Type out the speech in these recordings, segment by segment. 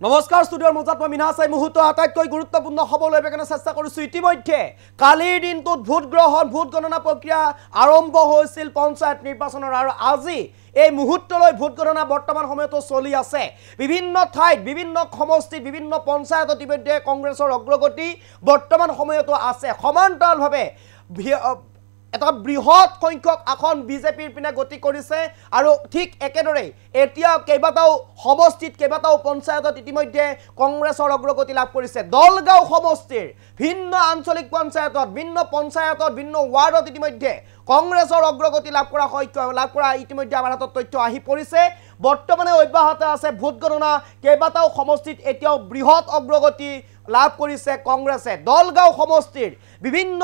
নমস্কাৰ ষ্টুডিঅ'ৰ মজাত মই মিনা চাই মুহূৰ্ত আটাইতকৈ গুৰুত্বপূৰ্ণ খবৰ লৈ পেলাই চেষ্টা কৰিছোঁ। ইতিমধ্যে কালিৰ দিনটোত ভোট গ্ৰহণ ভোট গণনা প্ৰক্ৰিয়া আৰম্ভ হৈছিল পঞ্চায়ত নিৰ্বাচনৰ আৰু আজি এই মুহূৰ্তলৈ ভোট গণনা বৰ্তমান সময়তো চলি আছে। বিভিন্ন ঠাইত বিভিন্ন সমষ্টিত বিভিন্ন পঞ্চায়তত ইতিমধ্যে কংগ্ৰেছৰ অগ্ৰগতি বৰ্তমান সময়তো আছে। সমান্তৰালভাৱে এটা বৃহৎ সংখ্যক আসন বিজেপিৰ পিনে গতি কৰিছে আৰু ঠিক একেদৰে এতিয়া কেইবাটাও সমষ্টিত কেইবাটাও পঞ্চায়তত ইতিমধ্যে কংগ্ৰেছৰ অগ্ৰগতি লাভ কৰিছে। দলগাঁও সমষ্টিৰ ভিন্ন আঞ্চলিক পঞ্চায়তত ভিন্ন ৱাৰ্ডত ইতিমধ্যে কংগ্ৰেছৰ অগ্ৰগতি লাভ কৰা ইতিমধ্যে আমাৰ হাতত তথ্য আহি পৰিছে। বৰ্তমানে অব্যাহত আছে ভোট গণনা। কেইবাটাও সমষ্টিত এতিয়াও বৃহৎ অগ্ৰগতি লাভ কৰিছে কংগ্ৰেছে। দলগাঁও সমষ্টিৰ বিভিন্ন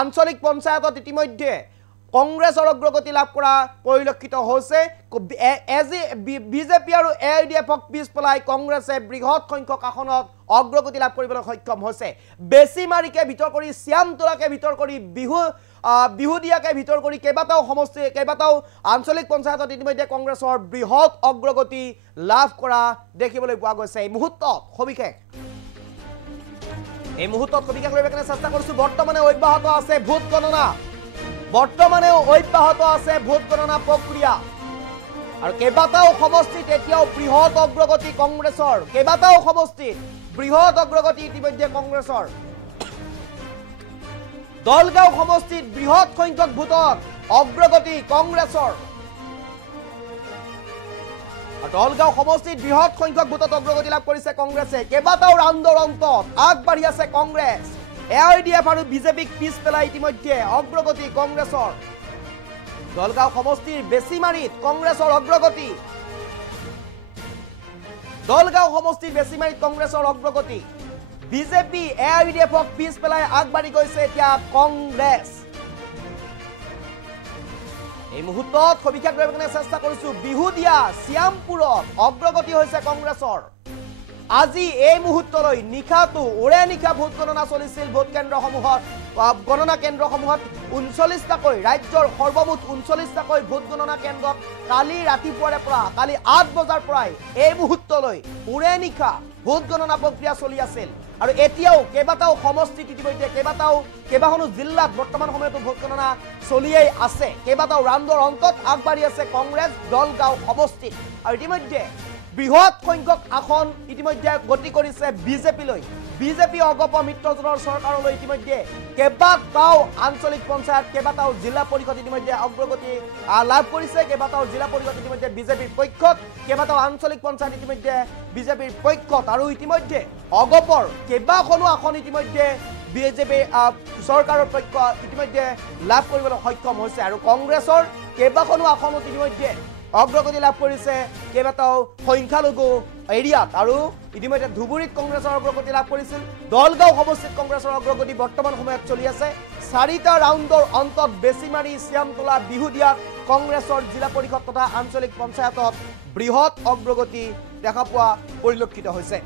আঞ্চলিক পঞ্চায়তত ইতিমধ্যে কংগ্ৰেছৰ অগ্ৰগতি লাভ কৰা পৰিলক্ষিত হৈছে। বিজেপি আৰু AIDFক পিছ পেলাই কংগ্ৰেছে বৃহৎ সংখ্যক আসনত অগ্ৰগতি লাভ কৰিবলৈ সক্ষম হৈছে। বেছিমাৰিকে ভিতৰ কৰি শ্যামতলাকে ভিতৰ কৰি বিহুদিয়াকে ভিতৰ কৰি কেইবাটাও সমষ্টি কেইবাটাও আঞ্চলিক পঞ্চায়তত ইতিমধ্যে কংগ্ৰেছৰ বৃহৎ অগ্ৰগতি লাভ কৰা দেখিবলৈ পোৱা গৈছে। এই মুহূৰ্তত সবিশেষ লৈ পেলাই চেষ্টা কৰিছোঁ। বৰ্তমানে অব্যাহত আছে ভোট গণনা প্ৰক্ৰিয়া আৰু কেইবাটাও সমষ্টিত এতিয়াও বৃহৎ অগ্ৰগতি কংগ্ৰেছৰ। কেইবাটাও সমষ্টিত বৃহৎ অগ্ৰগতি ইতিমধ্যে কংগ্ৰেছৰ। দলগাঁও সমষ্টিত বৃহৎ সংখ্যক ভোটত অগ্ৰগতি কংগ্ৰেছৰ। দলগাঁও সমষ্টিত বৃহৎ সংখ্যক ভোটত অগ্ৰগতি লাভ কৰিছে কংগ্ৰেছে। কেইবাটাও ৰাউণ্ডৰ অন্তত আগবাঢ়ি আছে কংগ্ৰেছ। AIDF আৰু বিজেপিক পিছ পেলাই ইতিমধ্যে অগ্ৰগতি কংগ্ৰেছৰ। দলগাঁও সমষ্টিৰ বেছিমাৰিত কংগ্ৰেছৰ অগ্ৰগতি। বিজেপি AIDFক পিছ পেলাই আগবাঢ়ি গৈছে এতিয়া কংগ্ৰেছ। এই মুহূৰ্তত সবিশেষ লৈ চেষ্টা কৰিছোঁ। বিহুদিয়া শ্যামপুৰত অগ্ৰগতি হৈছে কংগ্ৰেছৰ। আজি এই মুহূৰ্তলৈ নিশাটো নিশা ভোট গণনা চলিছিল। গণনা কেন্দ্ৰসমূহত 39টাকৈ ৰাজ্যৰ সৰ্বমুঠ 39টাকৈ ভোট গণনা কেন্দ্ৰত কালি ৰাতিপুৱাৰে পৰা কালি 8 বজাৰ পৰাই এই মুহূৰ্তলৈ নিশা ভোট গণনা প্ৰক্ৰিয়া চলি আছিল আৰু এতিয়াও কেইবাটাও সমষ্টিত ইতিমধ্যে কেইবাখনো জিলাত বৰ্তমান সময়তো ভোট গণনা চলিয়েই আছে। কেইবাটাও ৰাউণ্ডৰ অন্তত আগবাঢ়ি আছে কংগ্ৰেছ দলগাঁও সমষ্টিত আৰু ইতিমধ্যে বৃহৎ সংখ্যক আসন ইতিমধ্যে গতি কৰিছে বিজেপিলৈ। বিজেপি অগপ মিত্ৰজোঁটৰ চৰকাৰলৈ ইতিমধ্যে কেইবাটাও আঞ্চলিক পঞ্চায়ত কেইবাটাও জিলা পৰিষদ ইতিমধ্যে অগ্ৰগতি লাভ কৰিছে। কেইবাটাও জিলা পৰিষদ ইতিমধ্যে বিজেপিৰ পক্ষত, কেইবাটাও আঞ্চলিক পঞ্চায়ত ইতিমধ্যে বিজেপিৰ পক্ষত আৰু ইতিমধ্যে অগপৰ কেইবাখনো আসন ইতিমধ্যে বিজেপি চৰকাৰৰ পক্ষ ইতিমধ্যে লাভ কৰিবলৈ সক্ষম হৈছে আৰু কংগ্ৰেছৰ কেইবাখনো আসনত ইতিমধ্যে অগ্ৰগতি লাভ কৰিছে কেইবাটাও সংখ্যালঘু এৰিয়াত আৰু ইতিমধ্যে ধুবুৰীত কংগ্ৰেছৰ অগ্ৰগতি লাভ কৰিছিল। দলগাঁও সমষ্টিত কংগ্ৰেছৰ অগ্ৰগতি বৰ্তমান সময়ত চলি আছে। 4টা ৰাউণ্ডৰ অন্তত বেছিমাৰি শ্যামতলা বিহুদিয়াত কংগ্ৰেছৰ জিলা পৰিষদ তথা আঞ্চলিক পঞ্চায়তত বৃহৎ অগ্ৰগতি দেখা পোৱা পৰিলক্ষিত হৈছে।